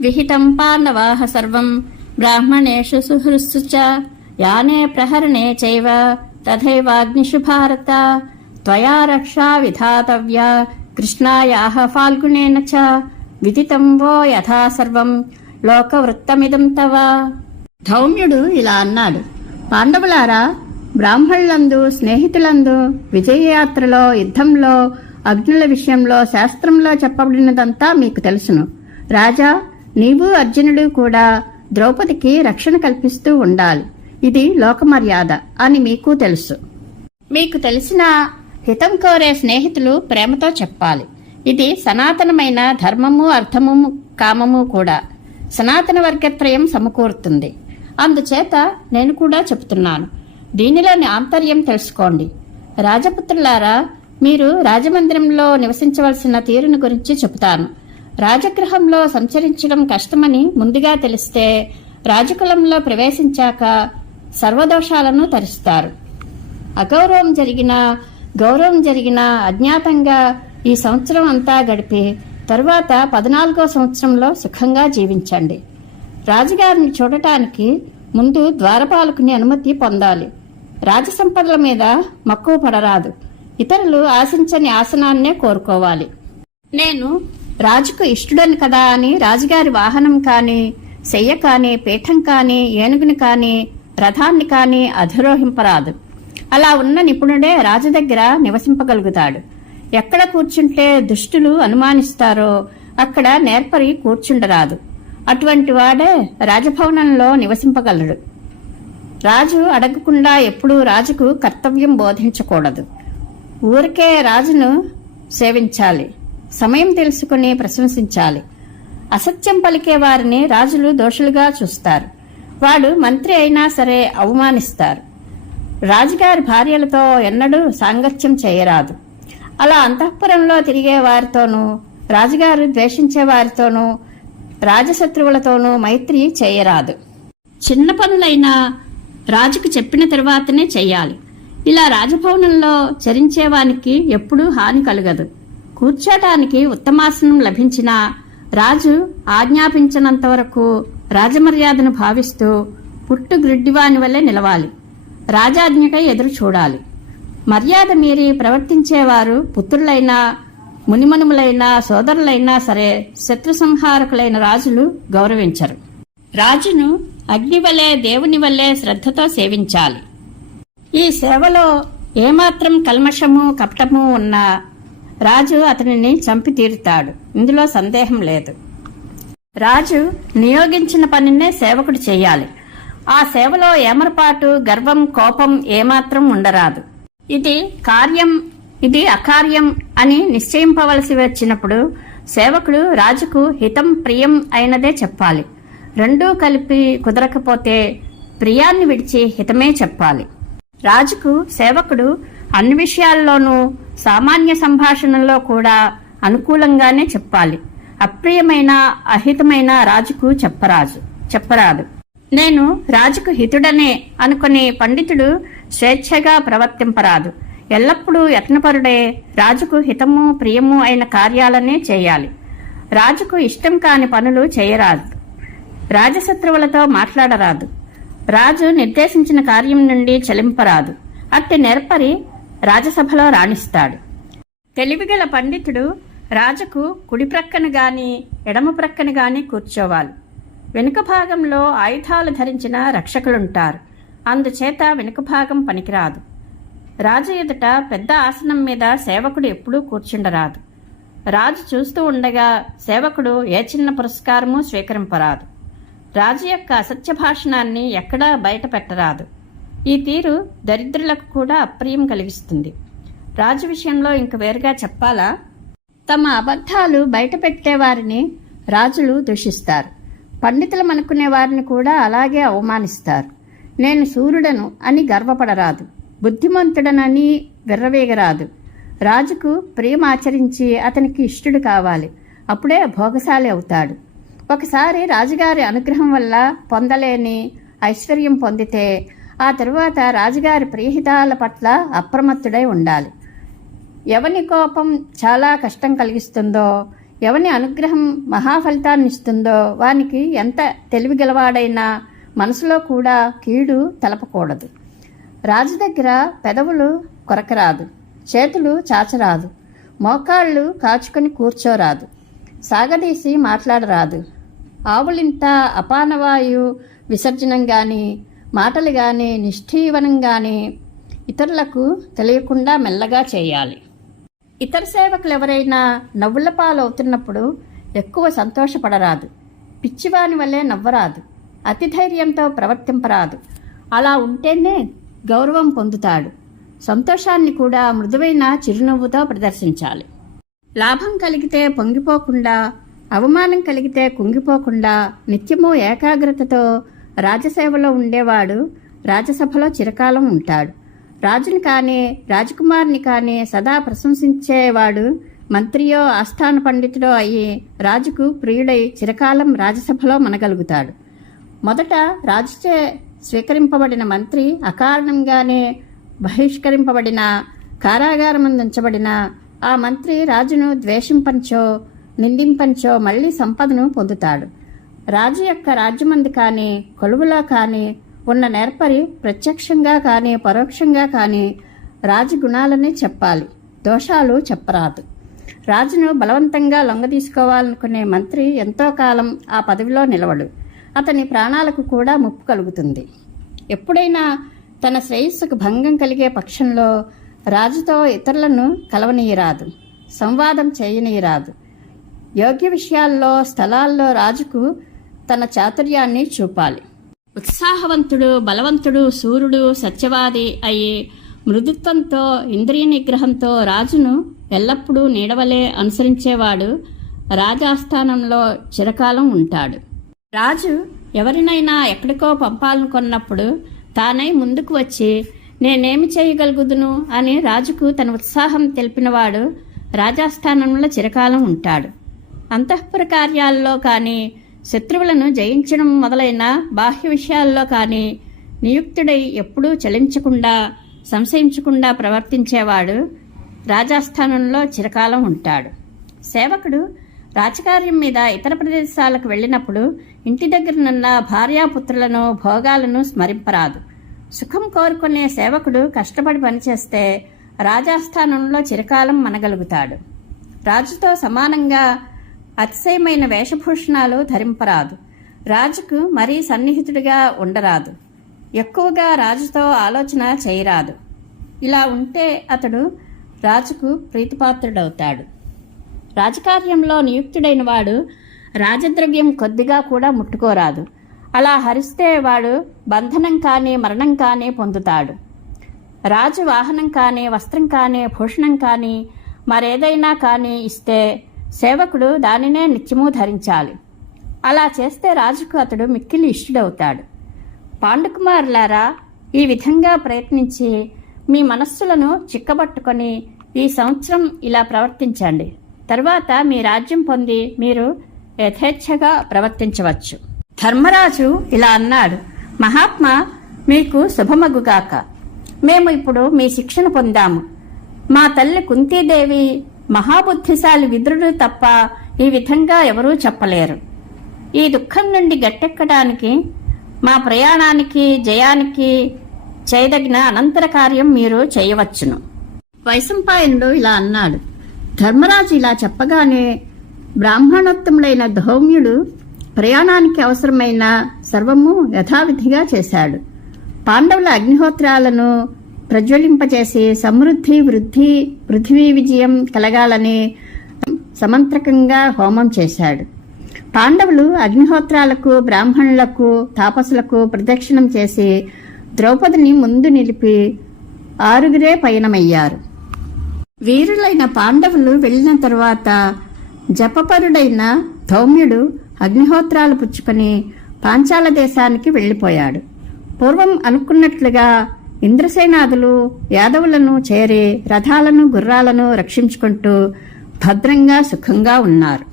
విహితం పాండవాః సర్వం బ్రాహ్మణేషు సుహృత్సు చ యానే ప్రహరణే చైవ తథైవాగ్నిషు భారత త్వయా రక్షా విధాతవ్యా కృష్ణాయాః ఫాల్గుణేన చ విదితం వో యథా సర్వం లోకవృత్తమిదం తవ. ధౌమ్యుడు ఇలా అన్నాడు: పాండవులారా, బ్రాహ్మణులందు స్నేహితులందు విజయయాత్రలో యుద్ధంలో అగ్నుల విషయంలో శాస్త్రంలో చెప్పబడినదంతా మీకు తెలుసును. రాజా, నీవు అర్జునుడు కూడా ద్రౌపదికి రక్షణ కల్పిస్తూ ఉండాలి. ఇది లోకమర్యాద అని మీకు తెలుసు. మీకు తెలిసిన హితం కోరే స్నేహితులు ప్రేమతో చెప్పాలి. ఇది సనాతనమైన ధర్మము, అర్థము, కామము కూడా. సనాతన వర్గత్రయం సమకూరుతుంది. అందుచేత నేను కూడా చెప్తున్నాను. దీనిలోని ఆంతర్యం తెలుసుకోండి. రాజపుత్రులారా, మీరు రాజమందిరంలో నివసించవలసిన తీరును గురించి చెబుతాను. రాజగృహంలో సంచరించడం కష్టమని ముందుగా తెలిస్తే రాజకులంలో ప్రవేశించాక సర్వదోషాలను తరిస్తారు. అగౌరవం జరిగినా గౌరవం జరిగినా అజ్ఞాతంగా ఈ సంవత్సరం అంతా గడిపి తరువాత 14వ సంవత్సరంలో సుఖంగా జీవించండి. రాజుగారిని చూడటానికి ముందు ద్వారపాలకుని అనుమతి పొందాలి. రాజసంపదల మీద మక్కువ పడరాదు. ఇతరులు ఆశించని ఆసనాన్నే కోరుకోవాలి. నేను రాజుకు ఇష్టుడని కదా అని రాజుగారి వాహనం కానీ, శయ్య కానీ, పీఠం కానీ, ఏనుగుని కానీ, రథాన్ని కానీ అధిరోహింపరాదు. అలా ఉన్న నిపుణుడే రాజు దగ్గర నివసింపగలుగుతాడు. ఎక్కడ కూర్చుంటే దుష్టులు అనుమానిస్తారో అక్కడ నేర్పరి కూర్చుండరాదు. అటువంటి వాడే రాజభవనంలో నివసింపగలడు. రాజు అడగకుండా ఎప్పుడూ రాజుకు కర్తవ్యం బోధించకూడదు. ఊరికే రాజును సేవించాలి. సమయం తెలుసుకుని ప్రశంసించాలి. అసత్యం పలికే వారిని రాజులు దోషులుగా చూస్తారు. వాడు మంత్రి అయినా సరే అవమానిస్తారు. రాజుగారి భార్యలతో ఎన్నడూ సాంగత్యం చేయరాదు. అలా అంతఃపురంలో తిరిగే వారితోనూ, రాజుగారు ద్వేషించే వారితోనూ, రాజశత్రువులతోనూ మైత్రి చేయరాదు. చిన్న పనులైనా రాజుకు చెప్పిన తరువాతనే చెయ్యాలి. ఇలా రాజభవనంలో చరించేవానికి ఎప్పుడూ హాని కలగదు. కూర్చోటానికి ఉత్తమాసనం లభించినా రాజు ఆజ్ఞాపించినంత వరకు రాజమర్యాదను భావిస్తూ పుట్టు గ్రిడ్డివాని వల్లే నిలవాలి. రాజాజ్ఞకై ఎదురు చూడాలి. మర్యాద మీరి ప్రవర్తించేవారు పుత్రులైనా, మునిమనుములైనా, సోదరులైనా సరే శత్రు సంహారకులైన రాజులు గౌరవించరు. రాజును అగ్నివలే, దేవుని వల్లే శ్రద్ధతో సేవించాలి. ఈ సేవలో ఏమాత్రం కల్మషము, కపటము ఉన్నా రాజు అతనిని చంపి తీరుతాడు. ఇందులో సందేహం లేదు. రాజు నియోగించిన పనినే సేవకుడు చెయ్యాలి. ఆ సేవలో ఏమరపాటు, గర్వం, కోపం ఏమాత్రం ఉండరాదు. ఇది కార్యం, ఇది అకార్యం అని నిశ్చయింపవలసి వచ్చినప్పుడు సేవకుడు రాజుకు హితం, ప్రియం అయినదే చెప్పాలి. రెండూ కలిపి కుదరకపోతే ప్రియాన్ని విడిచి హితమే చెప్పాలి. రాజుకు సేవకుడు అన్ని విషయాల్లోనూ, సామాన్య సంభాషణలో కూడా అనుకూలంగానే చెప్పాలి. అప్రియమైన, అహితమైన రాజుకు చెప్పరాదు. నేను రాజుకు హితుడనే అనుకుని పండితుడు స్వేచ్ఛగా ప్రవర్తింపరాదు. ఎల్లప్పుడూ యత్నపరుడే రాజుకు హితము, ప్రియము అయిన కార్యాలనే చేయాలి. రాజుకు ఇష్టం కాని పనులు చేయరాదు. రాజశత్రువులతో మాట్లాడరాదు. రాజు నిర్దేశించిన కార్యం నుండి చలింపరాదు. అట్టి నేర్పరి రాజసభలో రాణిస్తాడు. తెలివిగల పండితుడు రాజుకు కుడి ప్రక్కన గాని, ఎడమ ప్రక్కన గాని కూర్చోవాలి. వెనుక భాగంలో ఆయుధాలు ధరించిన రక్షకులుంటారు. అందుచేత వెనుక భాగం పనికిరాదు. రాజు ఎదుట పెద్ద ఆసనం మీద సేవకుడు ఎప్పుడూ కూర్చుండరాదు. రాజు చూస్తూ ఉండగా సేవకుడు ఏ చిన్న పురస్కారము స్వీకరింపరాదు. రాజు యొక్క అసత్య భాషణాన్ని ఎక్కడా బయట పెట్టరాదు. ఈ తీరు దరిద్రులకు కూడా అప్రియం కలిగిస్తుంది. రాజు విషయంలో ఇంక వేరుగా చెప్పాలా? తమ అబద్ధాలు బయట పెట్టేవారిని రాజులు దూషిస్తారు. పండితులమనుకునే వారిని కూడా అలాగే అవమానిస్తారు. నేను సూర్యుడను అని గర్వపడరాదు. బుద్ధిమంతుడనని విర్రవేగరాదు. రాజుకు ప్రియమాచరించి అతనికి ఇష్టుడు కావాలి. అప్పుడే భోగశాలి అవుతాడు. ఒకసారి రాజుగారి అనుగ్రహం వల్ల పొందలేని ఐశ్వర్యం పొందితే ఆ తరువాత రాజుగారి ప్రియహితాల పట్ల అప్రమత్తుడై ఉండాలి. ఎవని కోపం చాలా కష్టం కలిగిస్తుందో, ఎవని అనుగ్రహం మహాఫలితాన్నిస్తుందో వానికి ఎంత తెలివిగలవాడైనా మనసులో కూడా కీడు తలపకూడదు. రాజు దగ్గర పెదవులు కొరకరాదు, చేతులు చాచరాదు, మోకాళ్ళు కాచుకొని కూర్చోరాదు, సాగదీసి మాట్లాడరాదు. ఆవులింత అపానవాయు విసర్జనం గాని, మాటలు గాని, నిష్ఠీవనం గాని ఇతరులకు తెలియకుండా మెల్లగా చేయాలి. ఇతర సేవకులు ఎవరైనా నవ్వుల పాలవుతున్నప్పుడు ఎక్కువ సంతోషపడరాదు, పిచ్చివాని వల్లే నవ్వరాదు, అతి ధైర్యంతో ప్రవర్తింపరాదు. అలా ఉంటేనే గౌరవం పొందుతాడు. సంతోషాన్ని కూడా మృదువైన చిరునవ్వుతో ప్రదర్శించాలి. లాభం కలిగితే పొంగిపోకుండా, అవమానం కలిగితే కుంగిపోకుండా నిత్యము ఏకాగ్రతతో రాజసేవలో ఉండేవాడు రాజసభలో చిరకాలం ఉంటాడు. రాజుని కానీ రాజకుమారుని కానీ సదా ప్రశంసించేవాడు మంత్రియో ఆస్థాన పండితుడో అయ్యి రాజుకు ప్రియుడై చిరకాలం రాజసభలో మనగలుగుతాడు. మొదట రాజుచే స్వీకరింపబడిన మంత్రి అకారణంగానే బహిష్కరింపబడిన, కారాగారమందుంచబడిన ఆ మంత్రి రాజును ద్వేషింపంచో నిందింపంచో మళ్లీ సంపదను పొందుతాడు. రాజు యొక్క రాజ్యమందు కానీ కొలువులో కానీ ఉన్న నేర్పరి ప్రత్యక్షంగా కానీ పరోక్షంగా కానీ రాజు గుణాలనే చెప్పాలి, దోషాలు చెప్పరాదు. రాజును బలవంతంగా లొంగదీసుకోవాలనుకునే మంత్రి ఎంతో కాలం ఆ పదవిలో నిలవడు. అతని ప్రాణాలకు కూడా ముప్పు కలుగుతుంది. ఎప్పుడైనా తన శ్రేయస్సుకు భంగం కలిగే పక్షంలో రాజుతో ఇతరులను కలవనీయరాదు, సంవాదం చేయనీయరాదు. యోగ్య విషయాల్లో స్థలాల్లో రాజుకు తన చాతుర్యాన్ని చూపాలి. ఉత్సాహవంతుడు, బలవంతుడు, శూరుడు, సత్యవాది అయ్యి మృదుత్వంతో ఇంద్రియ నిగ్రహంతో రాజును ఎల్లప్పుడూ నీడవలే అనుసరించేవాడు రాజాస్థానంలో చిరకాలం ఉంటాడు. రాజు ఎవరినైనా ఎక్కడికో పంపాలనుకున్నప్పుడు తానై ముందుకు వచ్చి నేనేమి చేయగలుగుదును అని రాజుకు తన ఉత్సాహం తెలిపినవాడు రాజాస్థానంలో చిరకాలం ఉంటాడు. అంతఃపుర కార్యాల్లో కానీ, శత్రువులను జయించడం మొదలైన బాహ్య విషయాల్లో కానీ నియుక్తుడై ఎప్పుడూ చలించకుండా, సంశయించకుండా ప్రవర్తించేవాడు రాజాస్థానంలో చిరకాలం ఉంటాడు. సేవకుడు రాజకార్యం మీద ఇతర ప్రదేశాలకు వెళ్ళినప్పుడు ఇంటి దగ్గరనున్న భార్యాపుత్రులను, భోగాలను స్మరింపరాదు. సుఖం కోరుకునే సేవకుడు కష్టపడి పనిచేస్తే రాజాస్థానంలో చిరకాలం మనగలుగుతాడు. రాజుతో సమానంగా అతిశయమైన వేషభూషణాలు ధరింపరాదు. రాజుకు మరీ సన్నిహితుడిగా ఉండరాదు. ఎక్కువగా రాజుతో ఆలోచన చేయరాదు. ఇలా ఉంటే అతడు రాజుకు ప్రీతిపాత్రుడవుతాడు. రాజకార్యంలో నియుక్తుడైన వాడు రాజద్రవ్యం కొద్దిగా కూడా ముట్టుకోరాదు. అలా హరిస్తే వాడు బంధనం కానీ మరణం కానీ పొందుతాడు. రాజు వాహనం కానీ, వస్త్రం కానీ, భూషణం కానీ, మరేదైనా కానీ ఇస్తే సేవకుడు దానినే నిత్యము ధరించాలి. అలా చేస్తే రాజుకు అతడు మిక్కిలి ఇష్టుడవుతాడు. పాండుకుమారులారా, ఈ విధంగా ప్రయత్నించి మీ మనస్సులను చిక్కబట్టుకొని ఈ సంవత్సరం ఇలా ప్రవర్తించండి. తర్వాత మీ రాజ్యం పొంది మీరు యథేచ్ఛగా ప్రవర్తించవచ్చు. ధర్మరాజు ఇలా అన్నాడు: మహాత్మా, మీకు శుభమగుగాక. మేము ఇప్పుడు మీ శిక్షణ పొందాము. మా తల్లి కుంతీదేవి, మహాబుద్ధిశాలి విదురుడు తప్ప ఈ విధంగా ఎవరూ చెప్పలేరు. ఈ దుఃఖం నుండి గట్టెక్కడానికి, మా ప్రయాణానికి, జయానికి చేయదగిన అనంతర కార్యం మీరు చేయవచ్చును. వైశంపాయనుడు ఇలా అన్నాడు. ధర్మరాజు ఇలా చెప్పగానే బ్రాహ్మణోత్తముడైన ధౌమ్యుడు ప్రయాణానికి అవసరమైన సర్వము యథావిధిగా చేశాడు. పాండవుల అగ్నిహోత్రాలను ప్రజ్వలింపచేసి సమృద్ధి, వృద్ధి, పృథివీ విజయం కలగాలని సమంత్రకంగా హోమం చేశాడు. పాండవులు అగ్నిహోత్రాలకు, బ్రాహ్మణులకు, తాపసులకు ప్రదక్షిణం చేసి ద్రౌపదిని ముందు నిలిపి 6 పయనమయ్యారు. వీరులైన పాండవులు వెళ్లిన తరువాత జపపరుడైన ధౌమ్యుడు అగ్నిహోత్రాలు పుచ్చుకొని పాంచాల దేశానికి వెళ్లిపోయాడు. పూర్వం అనుకున్నట్లుగా ఇంద్రసేనాదులు యాదవులను చేరి రథాలను, గుర్రాలను రక్షించుకుంటూ భద్రంగా సుఖంగా ఉన్నారు.